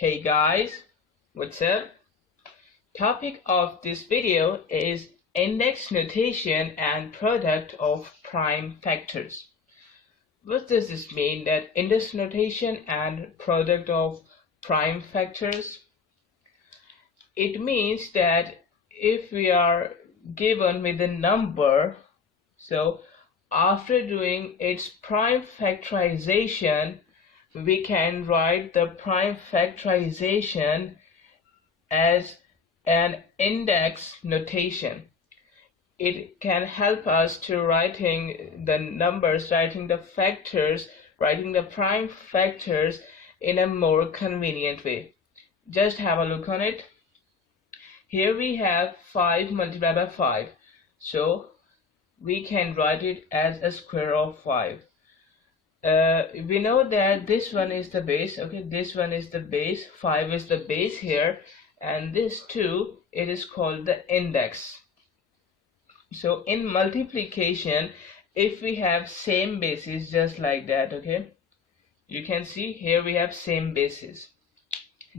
Hey guys, what's up? Topic of this video is index notation and product of prime factors. What does this mean, that index notation and product of prime factors? It means that if we are given with a number, so after doing its prime factorization, we can write the prime factorization as an index notation. It can help us to writing the numbers, writing the factors, writing the prime factors in a more convenient way. Just have a look on it. Here we have 5 multiplied by 5, so we can write it as a square of 5. We know that this one is the base, okay, this one is the base, 5 is the base here, and this 2, it is called the index. So in multiplication, if we have same bases just like that, okay, you can see here we have same bases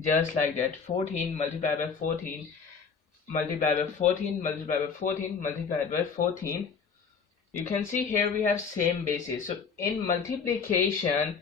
just like that. 14 multiplied by 14 multiplied by 14 multiplied by 14 multiplied by 14. You can see here we have same bases. So in multiplication,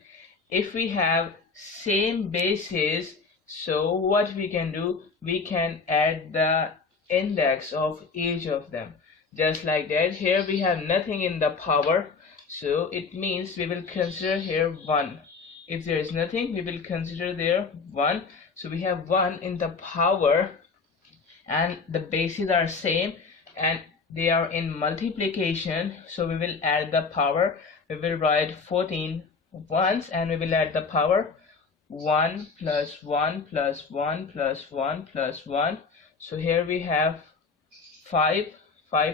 if we have same bases, so what we can do, we can add the index of each of them just like that. Here we have nothing in the power, so it means we will consider here 1. If there is nothing, we will consider there 1. So we have 1 in the power, and the bases are same and they are in multiplication, so we will add the power. We will write 14 once and we will add the power 1 plus 1 plus 1 plus 1 plus 1. So here we have 5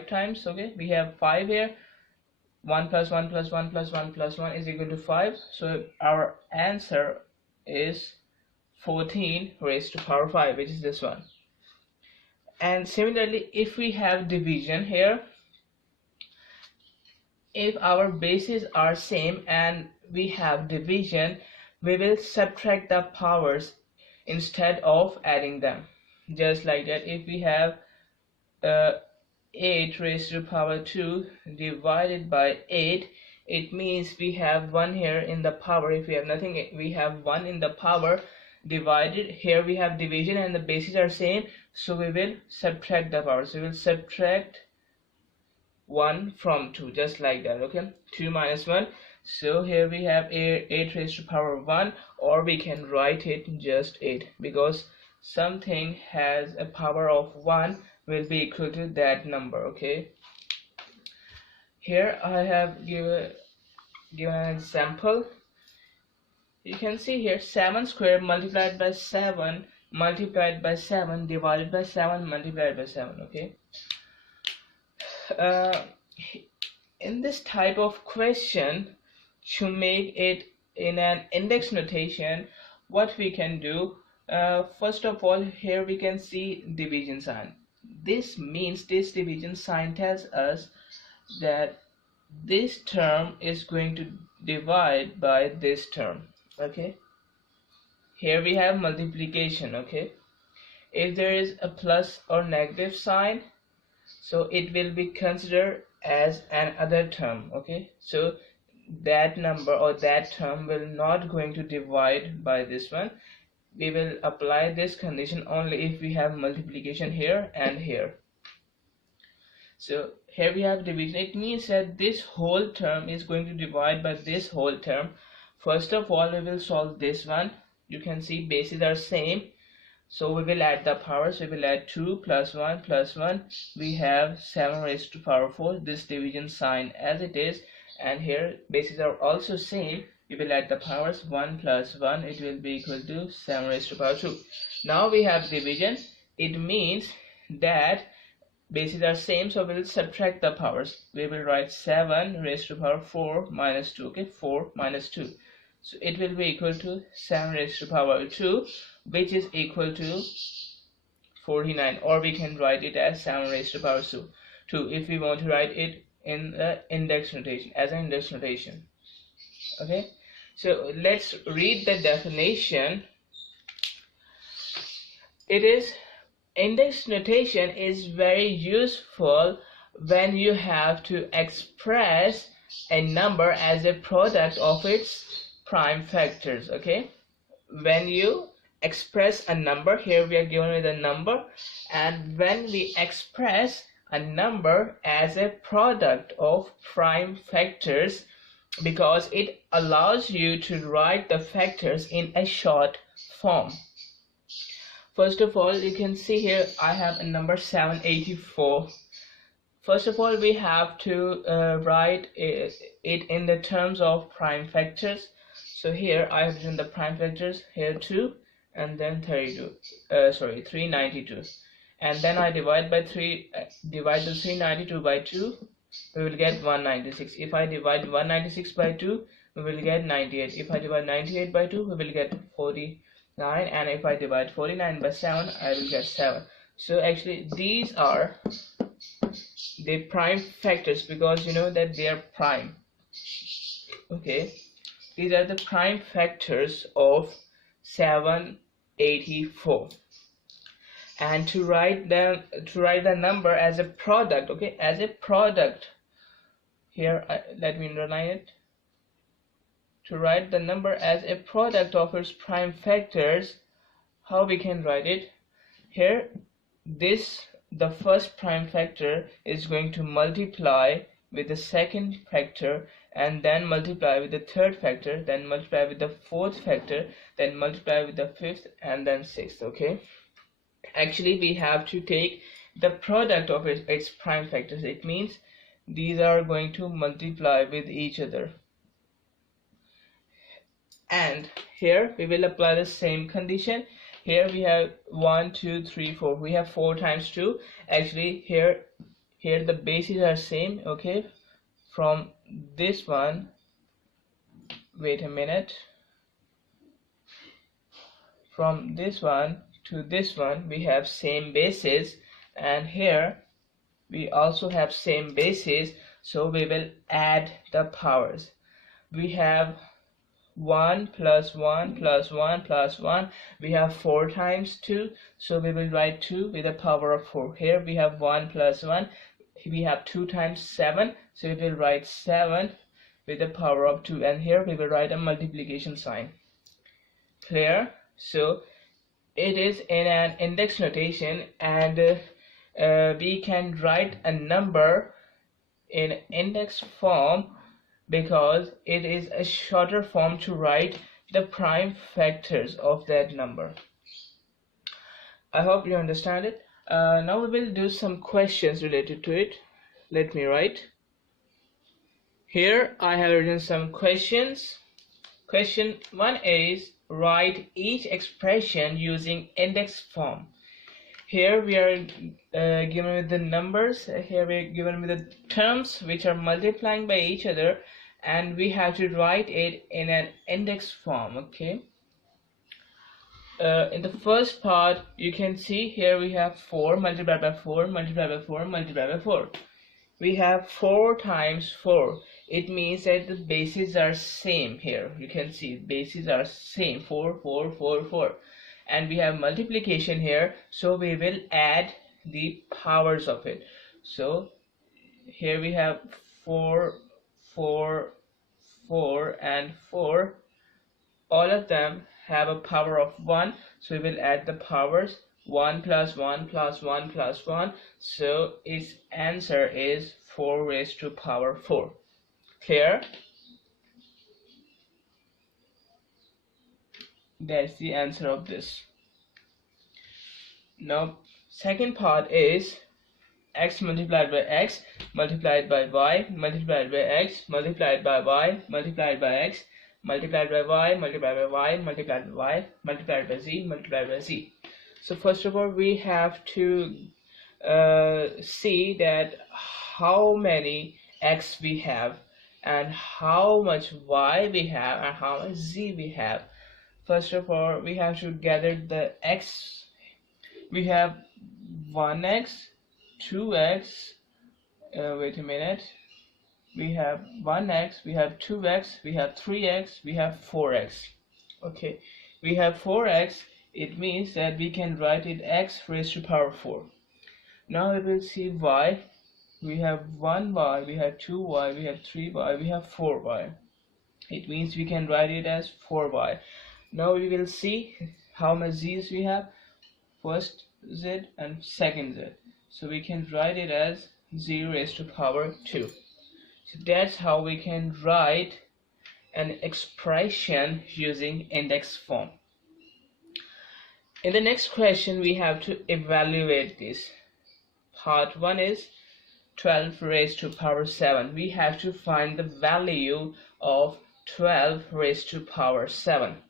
times, okay, we have 5 here. 1 plus 1 plus 1 plus 1 plus 1 is equal to 5. So our answer is 14 raised to power 5, which is this one. And similarly, if we have division here, if our bases are same and we have division, we will subtract the powers instead of adding them just like that. If we have 8 raised to power 2 divided by 8, it means we have 1 here in the power. If we have nothing, we have 1 in the power divided. Here we have division and the bases are same, so we will subtract the powers. So we will subtract 1 from 2 just like that, okay. 2 minus 1, so here we have 8 raised to power 1, or we can write it just 8, because something has a power of 1 will be equal to that number, okay. Here I have given an example. You can see here 7 squared multiplied by 7 multiplied by 7 divided by 7 multiplied by 7, okay. In this type of question, to make it in an index notation, what we can do, first of all, here we can see division sign. This means this division sign tells us that this term is going to divide by this term, okay. Here we have multiplication, okay. If there is a plus or negative sign, so it will be considered as another term, okay. So that number or that term will not going to divide by this one. We will apply this condition only if we have multiplication here and here. So here we have division. It means that this whole term is going to divide by this whole term. First of all, we will solve this one. You can see bases are same, so we will add the powers. We will add 2 plus 1 plus 1. We have 7 raised to power 4, this division sign as it is, and here bases are also same. We will add the powers. 1 plus 1, it will be equal to 7 raised to power 2. Now we have division. It means that bases are same, so we will subtract the powers. We will write 7 raised to power 4 minus 2, okay, 4 minus 2. So it will be equal to 7 raised to power 2, which is equal to 49, or we can write it as 7 raised to power 2 if we want to write it in the index notation, as an index notation, okay. So let's read the definition. Index notation is very useful when you have to express a number as a product of its prime factors. Okay, when you express a number, here we are given with a number, and when we express a number as a product of prime factors, because it allows you to write the factors in a short form. First of all, you can see here I have a number 784. First of all, we have to write it in the terms of prime factors. So here I have written the prime factors, here 2 and then 392, and then I divide the 392 by 2, we will get 196. If I divide 196 by 2, we will get 98. If I divide 98 by 2, we will get 49, and if I divide 49 by 7, I will get 7. So actually these are the prime factors, because you know that they are prime. Okay, these are the prime factors of 784. And to write the number as a product, okay, as a product, here let me underline it. To write the number as a product of its prime factors, how we can write it? Here, the first prime factor is going to multiply with the second factor, and then multiply with the third factor, then multiply with the fourth factor, then multiply with the fifth, and then sixth. Okay, actually we have to take the product of its prime factors. It means these are going to multiply with each other. And here we will apply the same condition. Here we have 1 2 3 4, we have 4 times 2. Actually here the bases are same. Okay, from this one, wait a minute, from this one to this one we have same bases, and here we also have same bases, so we will add the powers. We have 1 plus 1 plus 1 plus 1, we have 4 times 2, so we will write 2 with a power of 4. Here we have 1 plus 1, we have 2 times 7, so we will write 7 with the power of 2, and here we will write a multiplication sign. Clear? So it is in an index notation, and we can write a number in index form because it is a shorter form to write the prime factors of that number. I hope you understand it. Now we will do some questions related to it. Let me write. Here I have written some questions. Question 1 is, write each expression using index form. Here we are given with the numbers. Here we are given with the terms which are multiplying by each other, and we have to write it in an index form. Okay, in the first part you can see here we have 4 multiplied by 4 multiplied by 4 multiplied by 4. We have 4 times 4. It means that the bases are same. Here you can see bases are same, 4 4 4 4, and we have multiplication here, so we will add the powers of it. So here we have 4 4 4 and 4, all of them have a power of 1, so we will add the powers. 1 plus 1 plus 1 plus 1, so its answer is 4 raised to power 4. Clear? That's the answer of this. Now second part is x multiplied by x multiplied by y multiplied by x multiplied by y multiplied by x multiplied by y multiplied by y multiplied by y multiplied by z multiplied by z. So first of all we have to see that how many x we have and how much y we have and how much z we have. First of all we have to gather the x. We have 1x, 2x, wait a minute, we have 1x, we have 2x, we have 3x, we have 4x. Okay, we have 4x. It means that we can write it x raised to power 4. Now we will see y. We have 1y, we have 2y, we have 3y, we have 4y. It means we can write it as 4y. Now we will see how much z's we have. First z and second z. So we can write it as z raised to power 2. So that's how we can write an expression using index form. In the next question, we have to evaluate this. Part 1 is 12 raised to power 7. We have to find the value of 12 raised to power 7.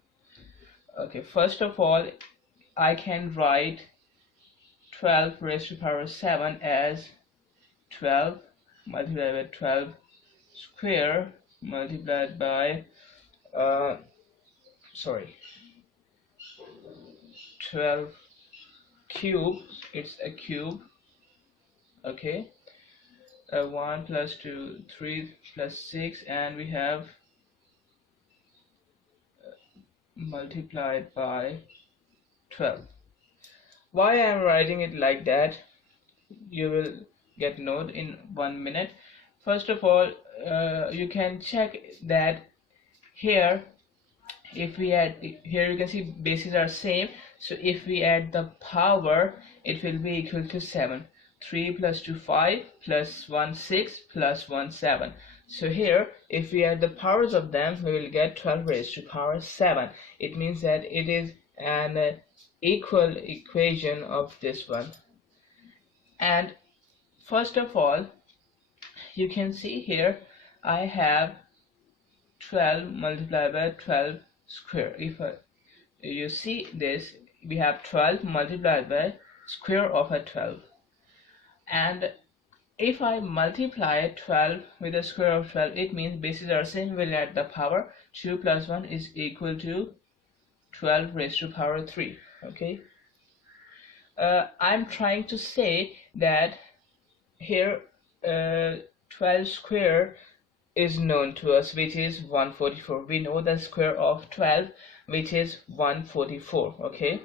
Okay, first of all, I can write 12 raised to power 7 as 12 multiplied by 12 square multiplied by 12 cube. It's a cube. Okay, 1 plus 2, 3 plus 6, and we have multiplied by 12. Why I am writing it like that, you will get note in 1 minute. First of all, you can check that here, if we add, here you can see bases are same, so if we add the power, it will be equal to 7. 3 plus 2 5 plus 1 6 plus 1 7. So here, if we add the powers of them, we will get 12 raised to power 7. It means that it is an equal equation of this one. And first of all, you can see here I have 12 multiplied by 12 square. If you see this, we have 12 multiplied by square of a 12. And if I multiply 12 with the square of 12, it means bases are same. We'll add the power. 2 plus 1 is equal to 12 raised to power 3. Okay, I'm trying to say that here 12 square is known to us, which is 144. We know the square of 12, which is 144. Okay,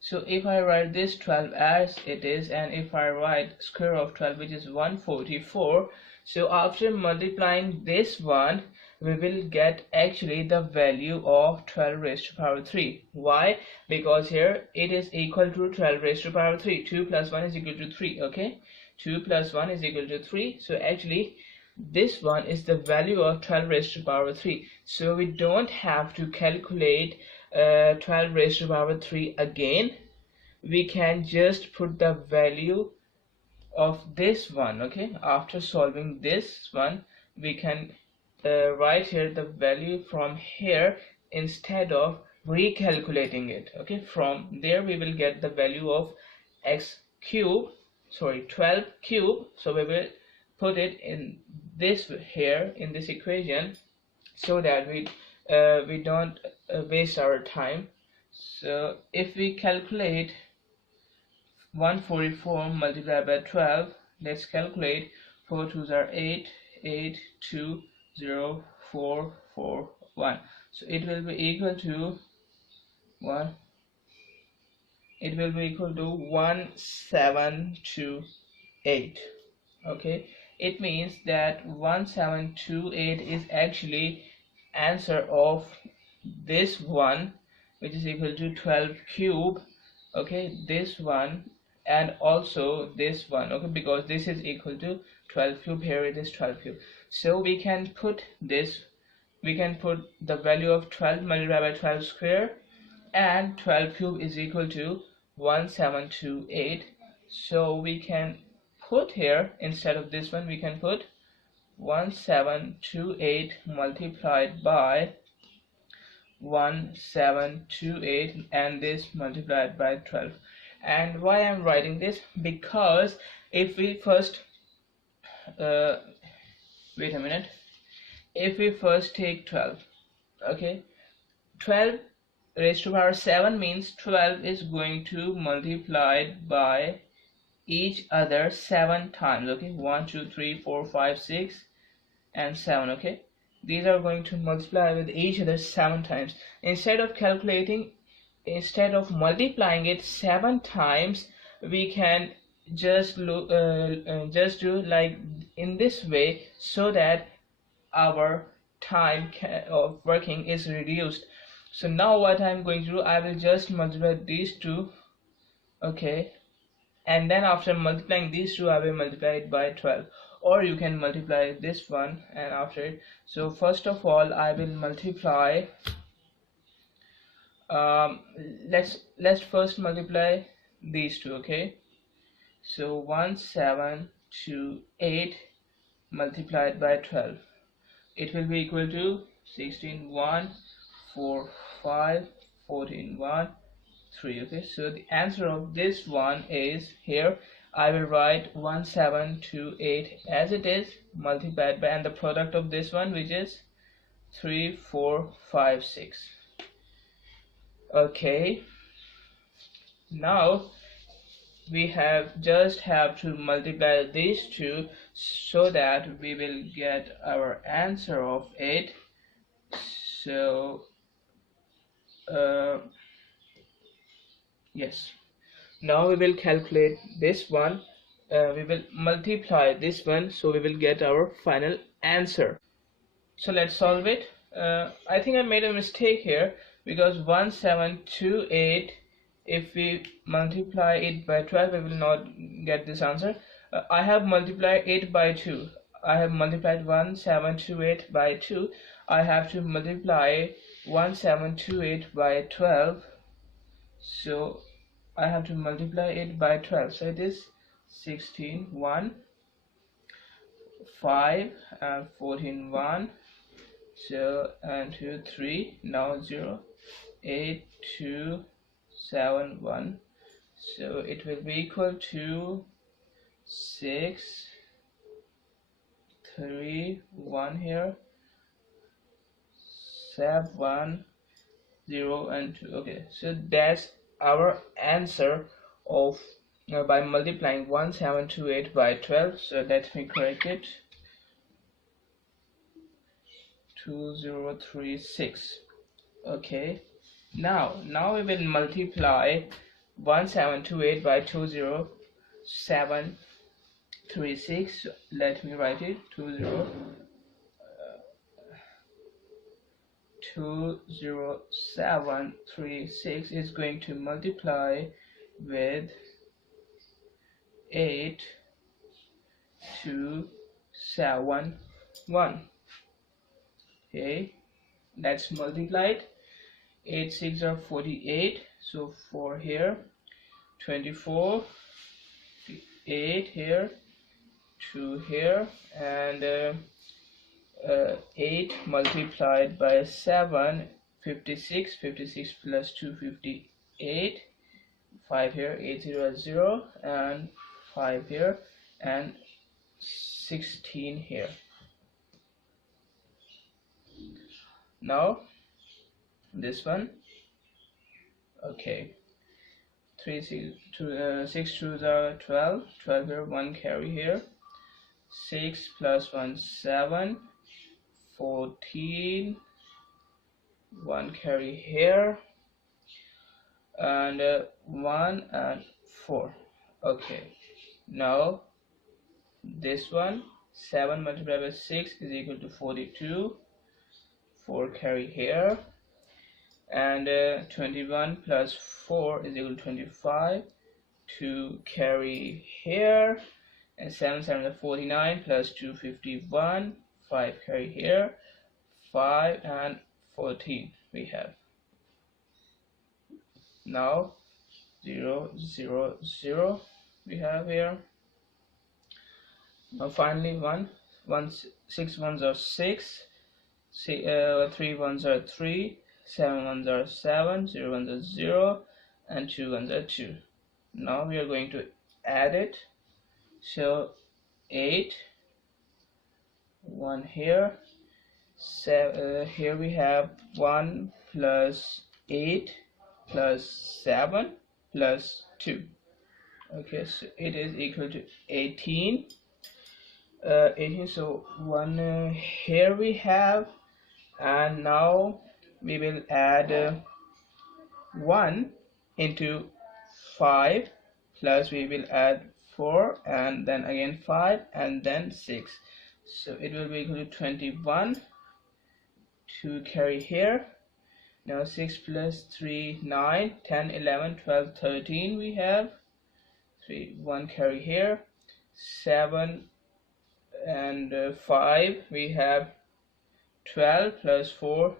so if I write this 12 as it is, and if I write square of 12, which is 144, so after multiplying this one, we will get actually the value of 12 raised to power 3. Why? Because here it is equal to 12 raised to power 3. 2 plus 1 is equal to 3. Okay, 2 plus 1 is equal to 3. So actually this one is the value of 12 raised to power 3. So we don't have to calculate 12 raised to power 3 again. We can just put the value of this one. Okay, after solving this one, we can write here the value from here instead of recalculating it. Okay, from there we will get the value of x cube, 12 cube. So we will put it in this here in this equation, so that we don't waste our time. So if we calculate 144 multiplied by 12, let's calculate. 4 2s are 8, 8 2 0 4 4 1. So it will be equal to 1. It will be equal to 1728. Okay, it means that 1728 is actually answer of this one, which is equal to 12 cube. Okay, this one and also this one. Okay, because this is equal to 12 cube, here it is 12 cube. So we can put this, we can put the value of 12 multiplied by 12 square, and 12 cube is equal to 1728. So we can put here, instead of this one, we can put 1728 multiplied by 1728 and this multiplied by 12. And why I'm writing this? Because if we first wait a minute, if we first take 12, okay, 12 raised to power 7 means 12 is going to multiply by each other 7 times. Okay, 1 2 3 4 5 6 and 7. Okay, these are going to multiply with each other 7 times. Instead of calculating instead of multiplying it 7 times, we can just do like in this way, so that our time of working is reduced. So now what I'm going to do, I will just multiply these two, okay, and then after multiplying these two I will multiply it by 12, or you can multiply this one and after it. So first of all I will multiply, um, let's first multiply these two, okay. So 1728 multiplied by 12, it will be equal to 16, 1, 4, 5, 14, 1, 3. Okay, so the answer of this one is here. I will write 1728 as it is, multiplied by, and the product of this one, which is 3, 4, 5, 6. Okay, now we just have to multiply these two, so that we will get our answer of it. So yes, now we will calculate this one, we will multiply this one, so we will get our final answer. So let's solve it. I think I made a mistake here, because 1728, if we multiply it by 12 we will not get this answer. I have multiplied it by 2. I have multiplied 1728 by 2. I have to multiply 1728 by 12, so I have to multiply it by 12. So it is 16, 1, 5, and 14, 1, so and 2, 3, now 0, 8, 2, 7, 1, so it will be equal to 6, 3, 1 here, 7, 0 and 2. Okay, so that's our answer of by multiplying 1728 by 12. So let me correct it, 2036. Okay, now we will multiply 1728 by 20736. Let me write it, 20736 is going to multiply with 8271. Okay, let's multiply it. 8 6 are 48, so 4 here, 24, 8 here, 2 here, and 8 multiplied by 7, 56, 56 plus 2, 58, 5 here, 8 0 0, and 5 here, and 16 here. Now this one, okay, 3 6 2 6 2s are 12, 12 here, 1 carry here, 6 plus 1 7, 14, 1 carry here, and 1 and 4. Okay, now this one, 7 multiplied by 6 is equal to 42, 4 carry here, and 21 plus 4 is equal to 25, 2 carry here, and 7 7 is 49 plus 2 51, 5 carry here, 5 and 14 we have. Now 0 0 0 we have here. Now finally 6 ones are 6, 3 ones are 3, 7 ones are 7, 0 ones are 0, and 2 ones are 2. Now we are going to add it. So 8, 1 here, here we have 1 plus 8 plus 7 plus 2. Okay, so it is equal to 18. 18, so 1 here we have, and now we will add 1 into 5 plus we will add 4 and then again 5 and then 6, so it will be equal to 21. 2 carry here. Now 6 plus 3 9, 10 11 12 13 we have 3, 1 carry here. 7 and 5 we have 12 plus 4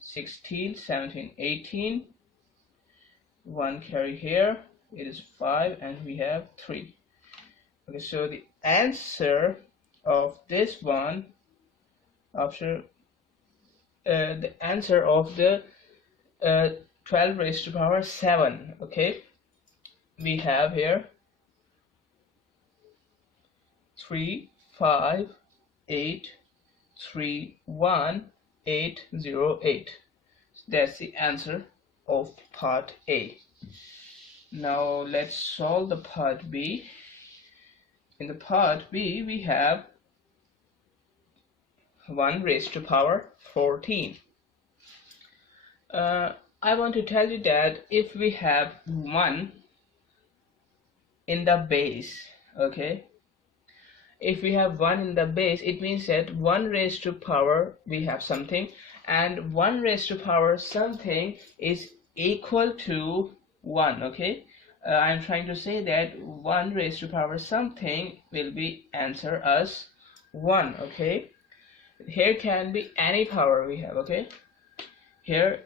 16 17 18, 1 carry here, it is 5 and we have 3. Okay, so the answer of this one after the answer of the 12 raised to power 7, okay, we have here 3 5 8 3 1 8 0 8. That's the answer of part A. Now let's solve the part B. In the part B we have 1 raised to power 14. I want to tell you that if we have 1 in the base, okay, if we have 1 in the base, it means that 1 raised to power we have something, and 1 raised to power something is equal to 1, okay. I'm trying to say that 1 raised to power something will be answer as 1, okay. Here can be any power we have, okay. Here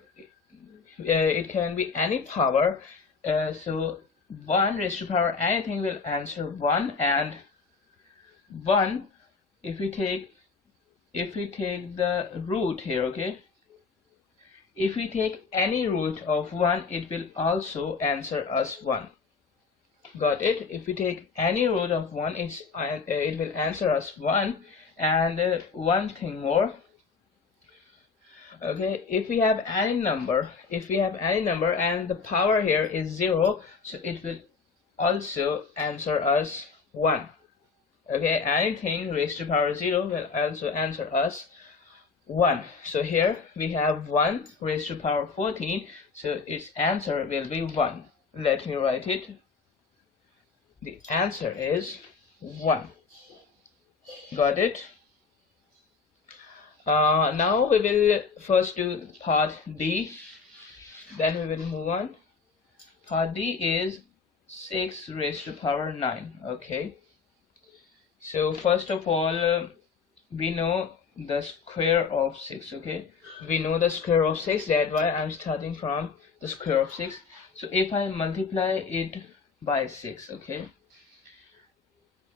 it can be any power, so 1 raised to power anything will answer 1, and 1 if we take the root here, okay, if we take any root of 1 it will also answer us 1. Got it? If we take any root of 1 it will answer us 1. And one thing more, okay, if we have any number and the power here is 0, so it will also answer us 1. Okay, anything raised to power 0 will also answer us 1. So here we have 1 raised to power 14, so its answer will be 1. Let me write it. The answer is 1. Got it? Now we will first do part D, then we will move on. Part D is 6 raised to power 9. Okay, so first of all we know the square of 6. Okay, we know the square of 6, that's why I'm starting from the square of 6. So if I multiply it by 6, okay,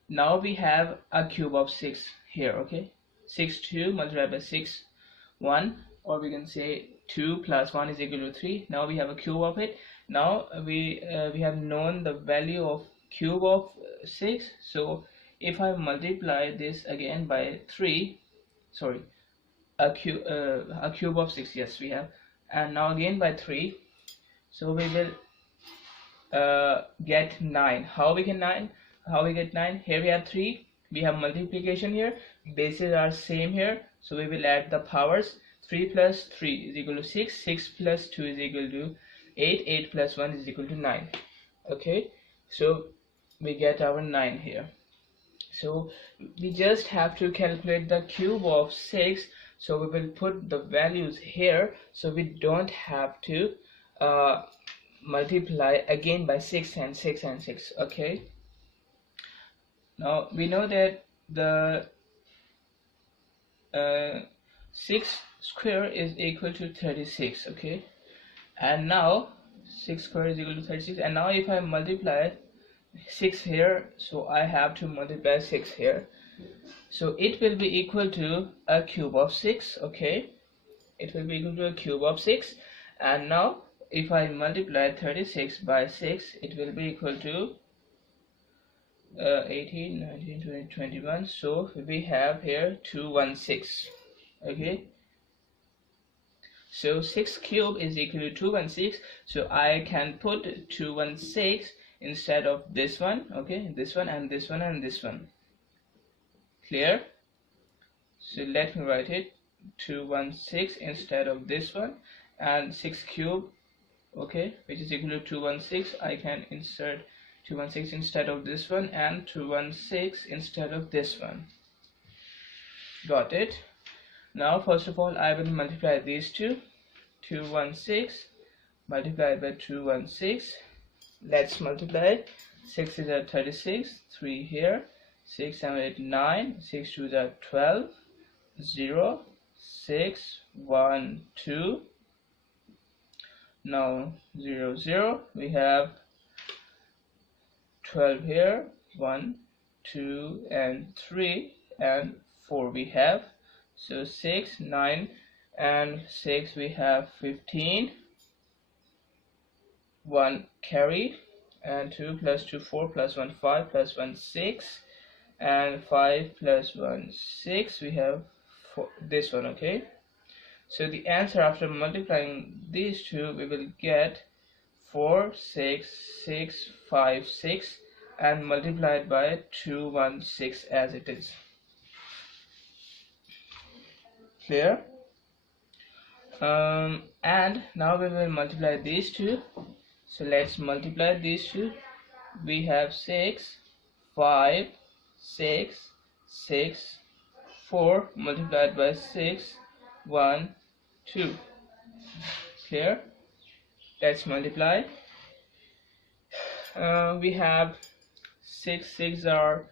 now we have a cube of 6 here, okay. 6 2 multiplied by 6 1, or we can say 2 plus 1 is equal to 3. Now we have a cube of it. Now we have known the value of cube of 6, so if I multiply this again by 3, sorry, a cube of 6, yes we have, and now again by 3, so we will get 9. How we get 9? Here we have 3, we have multiplication here, bases are same here, so we will add the powers. 3 plus 3 is equal to 6, 6 plus 2 is equal to 8, 8 plus 1 is equal to 9. Okay, so we get our 9 here. So we just have to calculate the cube of 6, so we will put the values here, so we don't have to multiply again by 6 and 6 and 6. Okay, now we know that the 6 square is equal to 36. Okay, and now 6 square is equal to 36, and now if I multiply 6 here, so I have to multiply 6 here, so it will be equal to a cube of 6. Okay, it will be equal to a cube of 6, and now if I multiply 36 by 6, it will be equal to 18 19 20 21, so we have here 216. Okay, so 6 cube is equal to 216, so I can put 216 instead of this one. Okay, this one and this one and this one. Clear? So let me write it. 216 instead of this one, and 6 cube okay, which is equal to 216. I can insert 216 instead of this one and 216 instead of this one. Got it? Now first of all I will multiply these two. 216 multiplied by 216. Let's multiply. 6 is at 36, 3 here, 6, 7, 8, 9, 6 2 is at 12, 0, 6, 1, 2. Now 0, 0. We have 12 here, 1, 2, and 3, and 4 we have. So 6, 9, and 6 we have 15. 1 carry, and 2 plus 2 4 plus 1 5 plus 1 6, and 5 plus 1 6. We have this one. Okay, so the answer after multiplying these two, we will get 4 6 6 5 6 and multiplied by 216 as it is. Clear? And now we will multiply these two. So let's multiply these two. We have 6 5 6 6 4 multiplied by 6 1 2. Clear? Let's multiply. We have 6 6 are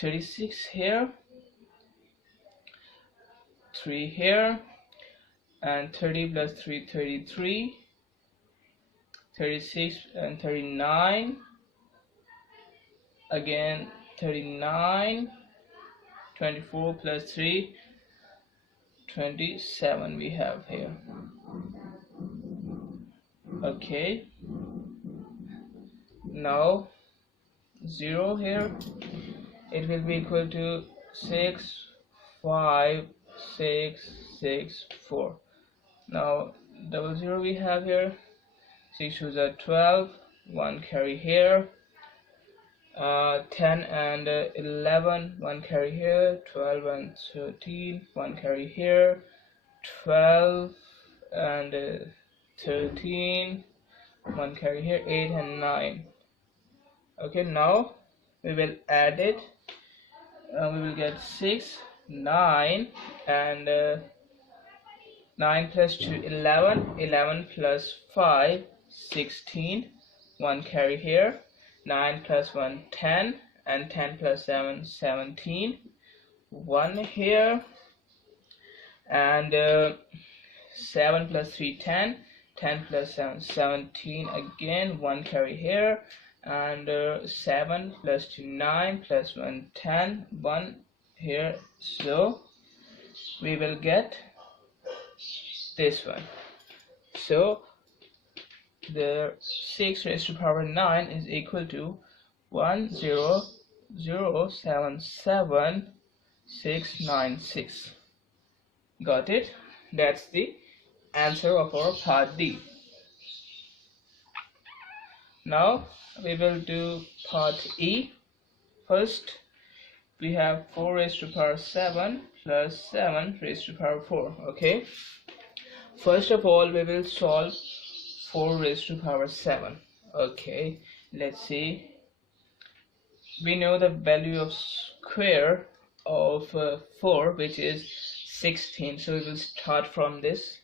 36 here, 3 here, and 30 plus 3 33, 36 and 39, again 39, 24 plus 3 27 we have here. Okay, now 0 here, it will be equal to 6 5 6 6 4. Now 00 we have here, 6 2s are 12, 1 carry here, 10 and 11, 1 carry here, 12 and 13, 1 carry here, 12 and 13, 1 carry here, 8 and 9. Okay, now we will add it. We will get 6 9 and 9 plus 2 11, 11 plus 5 16, 1 carry here, 9 plus 1 10, and 10 plus 7 17, 1 here, and 7 plus 3 10, 10 plus 7 17, again 1 carry here, and 7 plus 2 9 plus 1 10, 1 here. So we will get this one. So the 6 raised to power 9 is equal to 10077,696. Got it? That's the answer of our part D. Now we will do part E. First we have 4 raised to power 7 plus 7 raised to power 4. Okay, first of all we will solve 4 raised to power 7. Okay, let's see. We know the value of square of 4, which is 16, so we will start from this,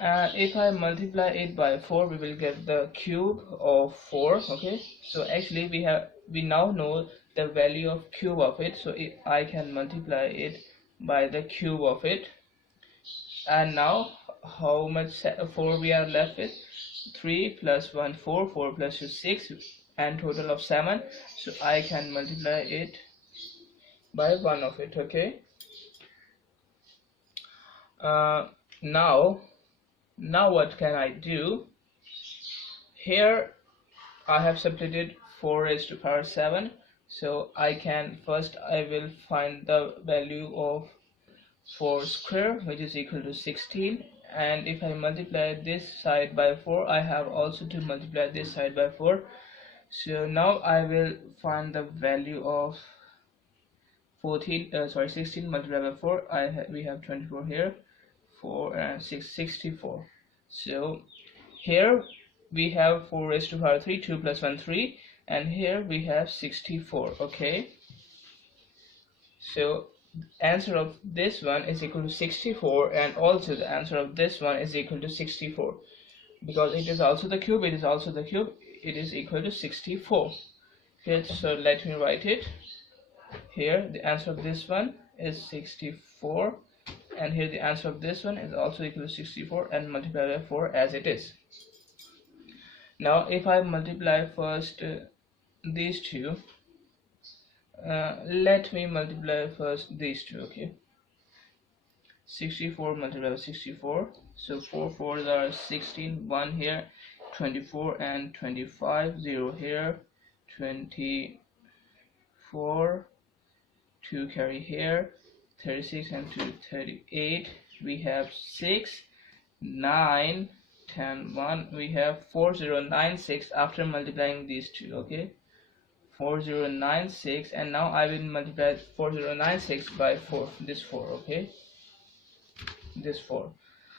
and if I multiply it by 4, we will get the cube of 4. Okay, so actually we now know the value of cube of it, so I can multiply it by the cube of it. And now how much 4 we are left with? 3 plus 1 4, 4 plus 2 6, and total of 7, so I can multiply it by 1 of it. Okay, now what can I do? Here I have substituted 4 raised to power 7, so I will find the value of 4 square, which is equal to 16, and if I multiply this side by 4, I have also to multiply this side by 4. So now I will find the value of 16 multiplied by 4. We have 24 here, 4 and 6 64. So here we have 4 raised to power 3, 2 plus 1 3, and here we have 64. Okay, so answer of this one is equal to 64, and also the answer of this one is equal to 64, because it is also the cube, it is also the cube, it is equal to 64 here. So let me write it here. The answer of this one is 64, and here the answer of this one is also equal to 64, and multiply by 4 as it is. Now if I multiply first these two, let me multiply first these two. Okay, 64 multiplied by 64, so 4 4s are 16, 1 here, 24 and 25, 0 here, 24, 2 carry here, 36 and 2 38, we have 6, 9, 10, 1, we have 4096 after multiplying these two. Okay, 4096, and now I will multiply 4096 by 4, this 4. Okay, this 4.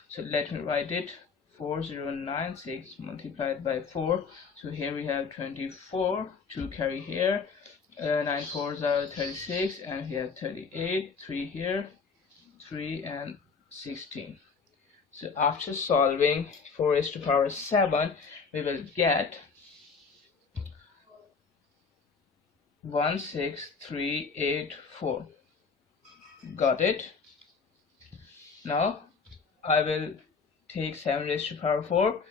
So let me write it, 4096 multiplied by 4. So here we have 24, 2 carry here, 9 4s are 36, and we have 38, 3 here, 3 and 16. So after solving 4 raised to power 7, we will get 16384. Got it? Now I will take 7 raised to power 4.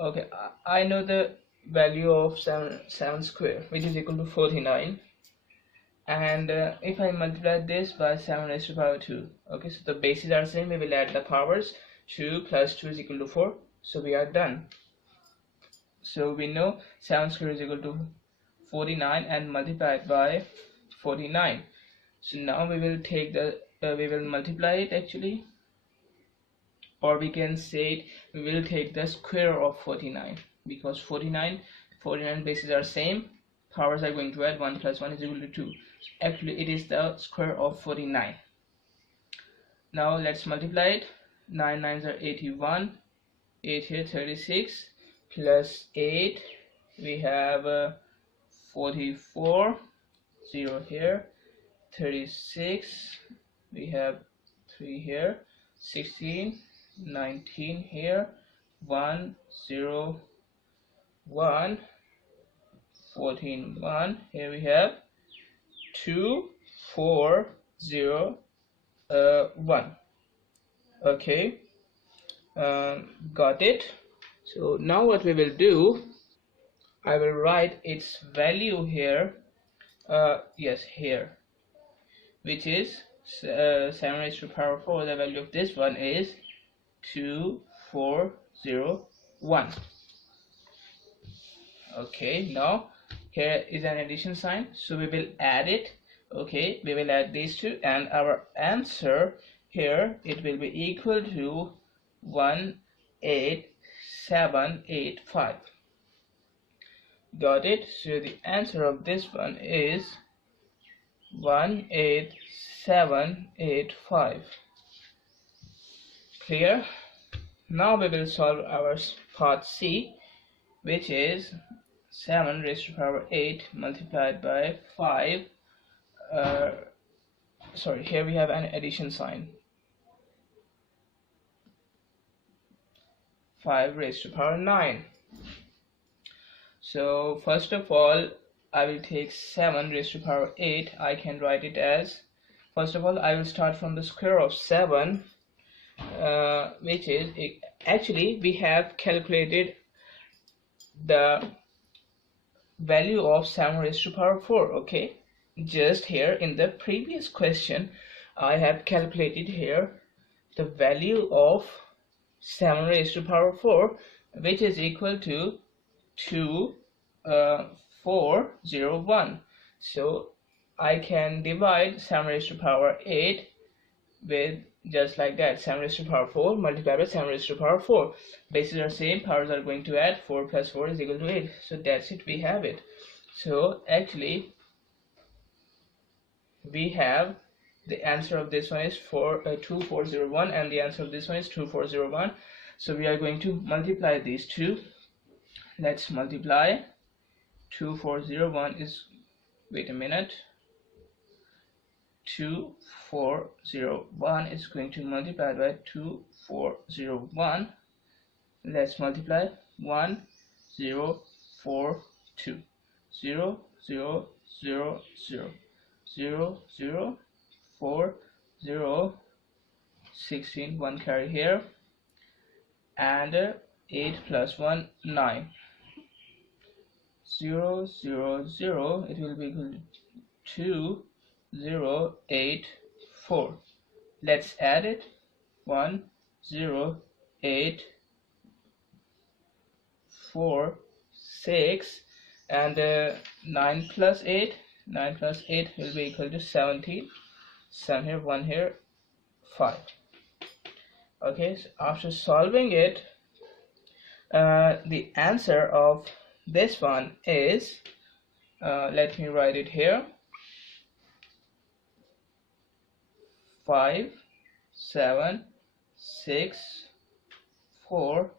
Okay, I know the value of 7 square, which is equal to 49, and if I multiply this by 7 raised to power 2, okay, so the bases are same, we will add the powers. 2 plus 2 is equal to 4, so we are done. So we know 7 square is equal to 49 and multiplied by 49. So now we will take the we will multiply it actually, or we can say we will take the square of 49, because 49 bases are same, powers are going to add, 1 plus 1 is equal to 2. Actually it is the square of 49. Now let's multiply it. 9 9s are 81, 8 here 36, plus 8 we have 44, 0 here, 36, we have 3 here, 16, 19 here, 1 0 1, 14 1, here we have 2 4 0 1. Okay, got it. So now what we will do, I will write its value here, yes, here, which is 7 raised to power 4. The value of this one is 2401. Okay, now here is an addition sign, so we will add it. Okay, we will add these two, and our answer here, it will be equal to 18785. Got it? So the answer of this one is 18785. Clear? Now we will solve our part C, which is 7 raised to power 8 multiplied by 5. Sorry, here we have an addition sign. 5 raised to power 9. So first of all, I will take 7 raised to power 8. I can write it as, first of all, I will start from the square of 7, which is, actually we have calculated the value of 7 raised to power 4. Okay, just here in the previous question I have calculated here the value of 7 raised to power 4, which is equal to 2401. So I can divide 7 raised to power 8 with just like that, 7 raised to power 4 multiplied by 7 raised to power 4. Bases are same, powers are going to add, 4 plus 4 is equal to 8. So that's it, we have it. So actually we have the answer of this one is 2401, and the answer of this one is 2401. So we are going to multiply these two. Let's multiply. 2401 is, wait a minute, 2401 is going to multiply by 2401. Let's multiply 1042 0 0 0 0 0 0 4 0 16, 1 carry here, and 8 plus 1 9 0 0 0, it will be equal to 2084. Let's add it. 108 4 6, and 9 plus 8 will be equal to 17. 7 here, 1 here, 5. Okay, so after solving it, the answer of this one is, let me write it here, 5 7 6 4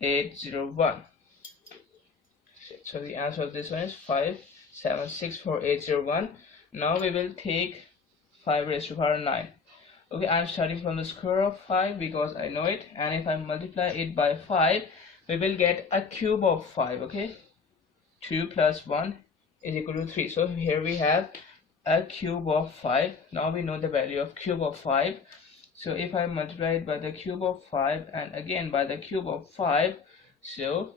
8 0 1. So the answer of this one is 5 7 6 4 8 0 1. Now we will take 5 raised to power 9. Okay, I'm starting from the square of 5 because I know it, and if I multiply it by 5, we will get a cube of 5. Okay, 2 plus 1 is equal to 3. So here we have a cube of 5. Now we know the value of cube of 5. So if I multiply it by the cube of 5 and again by the cube of 5, so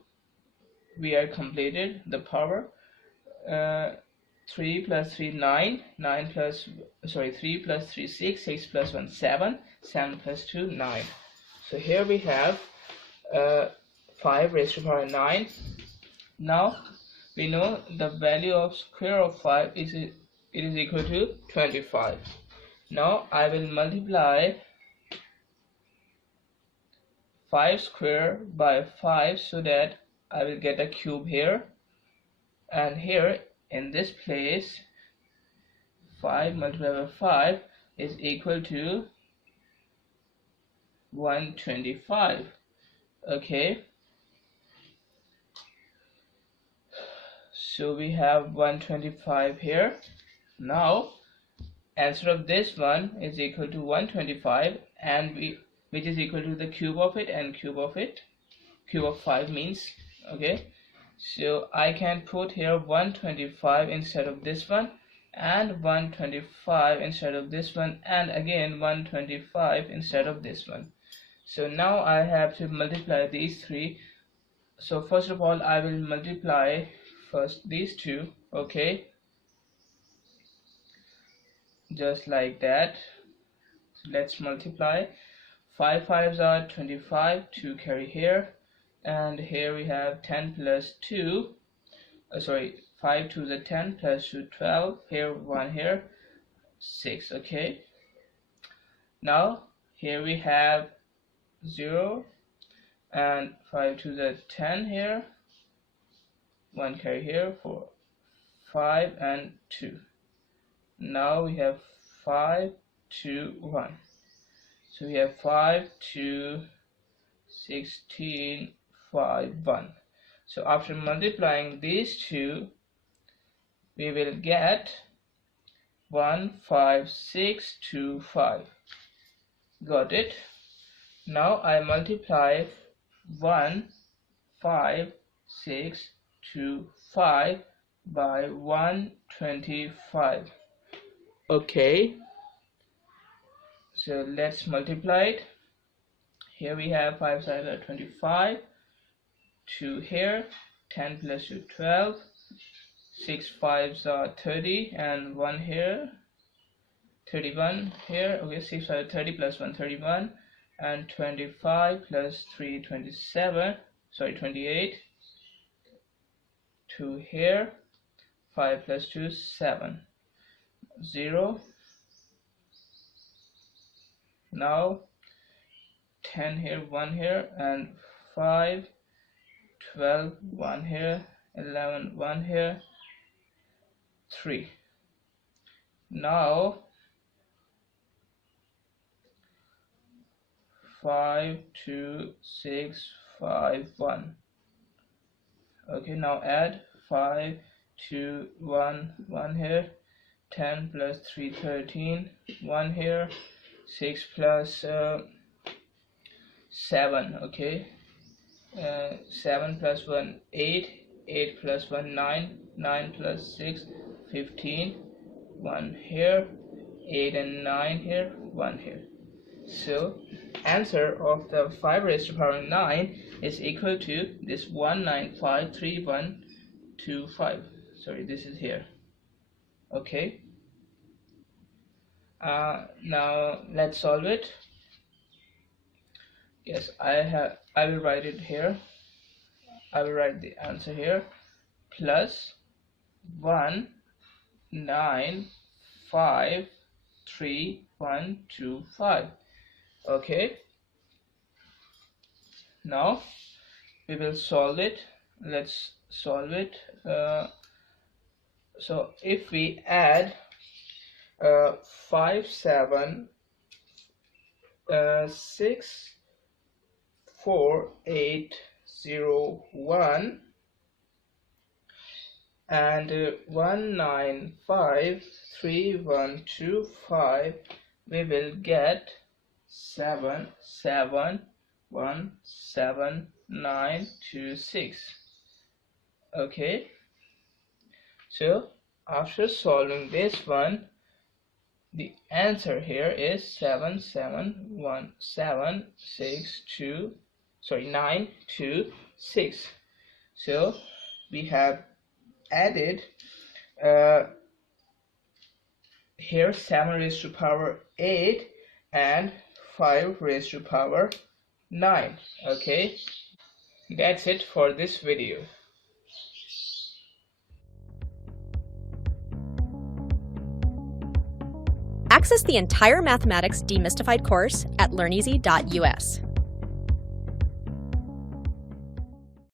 we are completed the power. 3 plus 3 9, 9 plus, sorry, 3 plus 3 6, 6 plus 1 7, 7 plus 2 9. So here we have 5 raised to power 9. Now we know the value of square of 5 is, it is equal to 25. Now I will multiply 5 square by 5 so that I will get a cube here, and here in this place 5 multiplied by 5 is equal to 125. Okay, so we have 125 here. Now answer of this one is equal to 125, and which is equal to the cube of it and cube of it. Cube of 5 means, okay, so I can put here 125 instead of this one, and 125 instead of this one, and again 125 instead of this one. So now I have to multiply these three. So first of all I will multiply first these two. Okay, just like that. Let's multiply. 5 5s are 25, 2 carry here, and here we have 10 plus 2, 5 to the 10 plus 2 12, here 1 here 6. Okay, now here we have 0 and 5 to the 10 here, 1 carry here, 4 5 and 2. Now we have 5 2 1. So we have 5 2 16 5 1. So after multiplying these two, we will get 15625. Got it? Now I multiply 15625 by 125. Okay, so let's multiply it. Here we have 5 sides are 25, 2 here, 10 plus 2 12, 6 5s are 30, and 1 here, 31 here. Okay, 6 are 30 plus 1 31, and 25 plus 3 27, 28, 2 here, 5 plus 2 7, 0. Now 10 here, 1 here, and 5 12, 1 here, 11, 1 here, 3. Now 5 2 6 5 1. Okay, now add 5 2 1 1 here, 10 plus 3 13, 1 here, 6 plus 7. Okay, 7 plus 1 8, 8 plus 1 9, 9 plus 6 15, 1 here, 8 and 9 here, 1 here. So answer of the 5 raised to the power 9 is equal to this 1953125. Sorry, this is here. Okay, now let's solve it. Yes, I will write it here. I will write the answer here. Plus 1953125. Okay, now we will solve it. Let's solve it. So if we add 5 7 6 4 8 0 1 and 1953125, we will get 7717926. Okay, so after solving this one, the answer here is 926. So we have added here 7 raised to power 8 and 5 raised to power 9. Okay, that's it for this video. Access the entire Mathematics Demystified course at learneasy.us.